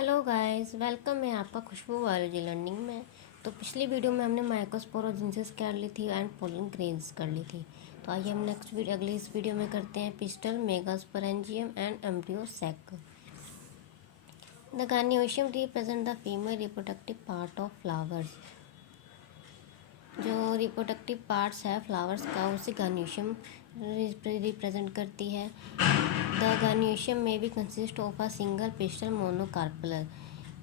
Hello guys, welcome है आपका खुशबू biology learning में। तो पिछली वीडियो में हमने माइकोस्पोरोजेनेसिस कर ली थी एंड पोलन ग्रेन्स कर ली थी। तो आइए हम नेक्स्ट वीडियो अगली इस वीडियो में करते हैं pistil, megasporangium and embryo sac. The gynoecium represent the female reproductive part of flowers. जो रिप्रोडक्टिव पार्ट्स है फ्लावर्स का उसे गार्नियोशियम रिप्रेजेंट करती है। द गार्नियोशियम में भी consist of a single pistil monocarpellary.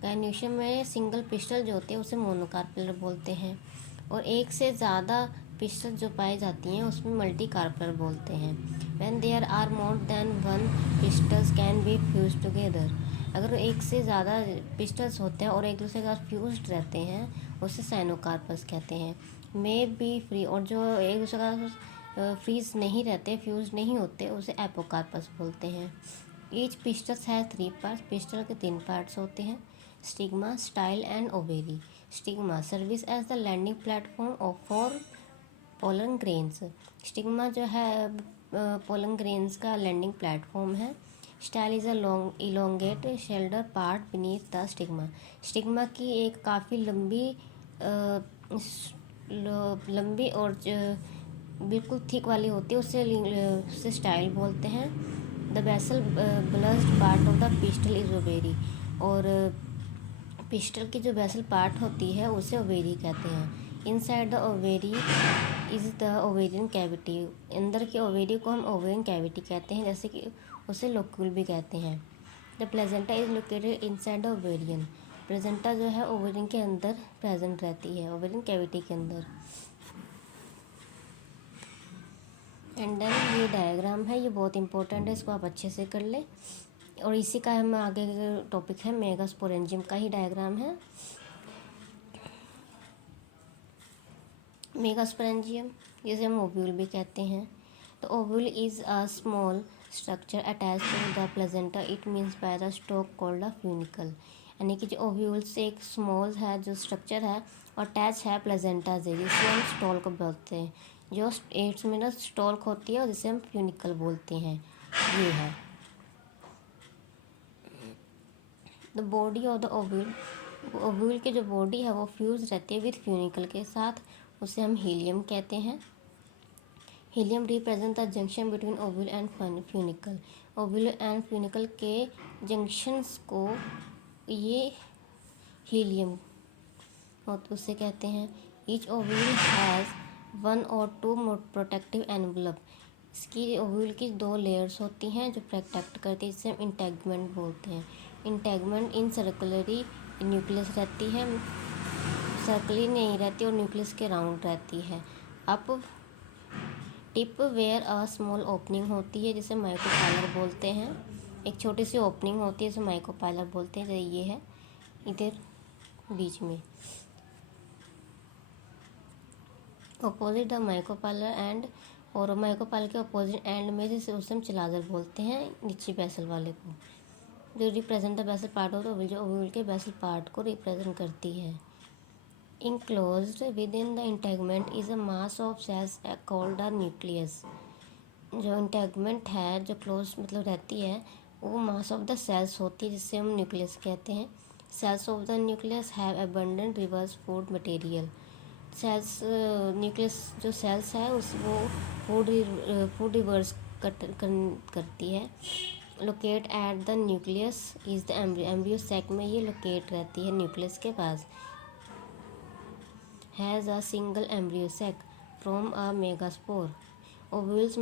Gynoecium में सिंगल पिस्टल जो होते हैं उसे मोनोकार्पलर बोलते हैं, और एक से ज़्यादा पिस्टल जो पाई जाती हैं उसमें मल्टी कार्पलर बोलते हैं। When there are more than one pistils can be fuse together. अगर एक से ज़्यादा पिस्टल्स होते हैं और एक दूसरे के साथ फ्यूज्ड रहते हैं उसे साइनोकार्पस कहते हैं। मे बी फ्री, और जो एक दूसरे का फ्रीज नहीं रहते, फ्यूज नहीं होते, उसे एपोकार्पस बोलते हैं। ईच पिस्टल्स है 3 पार्ट्स। पिस्टल के 3 पार्ट्स होते हैं, stigma, style and ovary. Stigma serves as the landing platform of for pollen grains. Stigma जो है पोलन ग्रेन्स का लैंडिंग प्लेटफॉर्म है। Style is a long elongate slender part beneath the stigma. Stigma की एक काफ़ी लंबी और बिल्कुल थिक वाली होती है, उससे स्टाइल बोलते हैं। The basal bulged part of the pistil is ovary. और पिस्टल की जो बेसल पार्ट होती है उसे ओवेरी कहते हैं। Inside the ovary is the ovarian cavity. अंदर के ओवेरी को हम ओवेरियन कैविटी कहते हैं, जैसे कि उसे लोक्यूल भी कहते हैं। The placenta is located inside the ovarian. Placenta जो है ओवेरियन के अंदर प्रेजेंट रहती है, ओवेरियन कैविटी के अंदर। एंड देन ये डायग्राम है, ये बहुत इंपॉर्टेंट है, इसको आप अच्छे से कर ले। और इसी का हम आगे टॉपिक है मेगास्पोरेंजियम का ही डायग्राम है। मेगास्पोरेंजियम जिसे हम ओव्यूल भी कहते हैं। तो ovule is a small structure attach to the placenta. It means by the stalk called a funicle. यानी कि जो ओव्यूल से एक स्मॉल है जो स्ट्रक्चर है और अटैच है प्लेजेंटा से, जिसे हम स्टॉक बोलते हैं। जो एट्स में ना स्टॉक होती है और जिसे हम फ्यूनिकल बोलते हैं, ये है। The body of the ovule, ovule की जो बॉडी है वो फ्यूज रहती है विद फ्यूनिकल के साथ, उसे हम हीलियम कहते हैं। Helium represent the junction between ovule and funicle. Ovule and funicle के जंक्शंस को ये हीलियम उसे कहते हैं। Each ovule has 1 or 2 protective envelope. इसकी ओव्यूल की 2 लेयर्स होती हैं जो प्रोटेक्ट करती है, जिसे हम इंटेगमेंट बोलते हैं। इंटेगमेंट इन सर्कुलरी न्यूक्लियस रहती है, सर्कली नहीं रहती और न्यूक्लियस के राउंड रहती है। अब tip where a small opening होती है जिसे माइकोपाइलर बोलते हैं। एक छोटी सी ओपनिंग होती है जिसे माइकोपाइलर बोलते हैं। ये है इधर बीच में। अपोजिट द माइकोपाइलर एंड, और माइकोपाइलर के अपोजिट एंड में जैसे उसे हम चिलाजर बोलते हैं, नीचे बेसल वाले को, जो represent the basal part of the ovule, जो ओव्यूल के बेसल पार्ट को रिप्रेजेंट करती है। Enclosed within the integument is a mass of cells called the nucleus. जो इंटेगमेंट है, जो क्लोज मतलब रहती है, वो मास ऑफ द सेल्स होती है जिससे हम न्यूक्लियस कहते हैं। Cells of the nucleus have abundant reverse food material. Cells nucleus जो सेल्स है उस वो फूड रिवर्स करती है। Locate at the nucleus is the embryo. Embryo sac में ये लोकेट रहती है न्यूक्लियस के पास। Has a single embryo sac from a megaspore. Ovules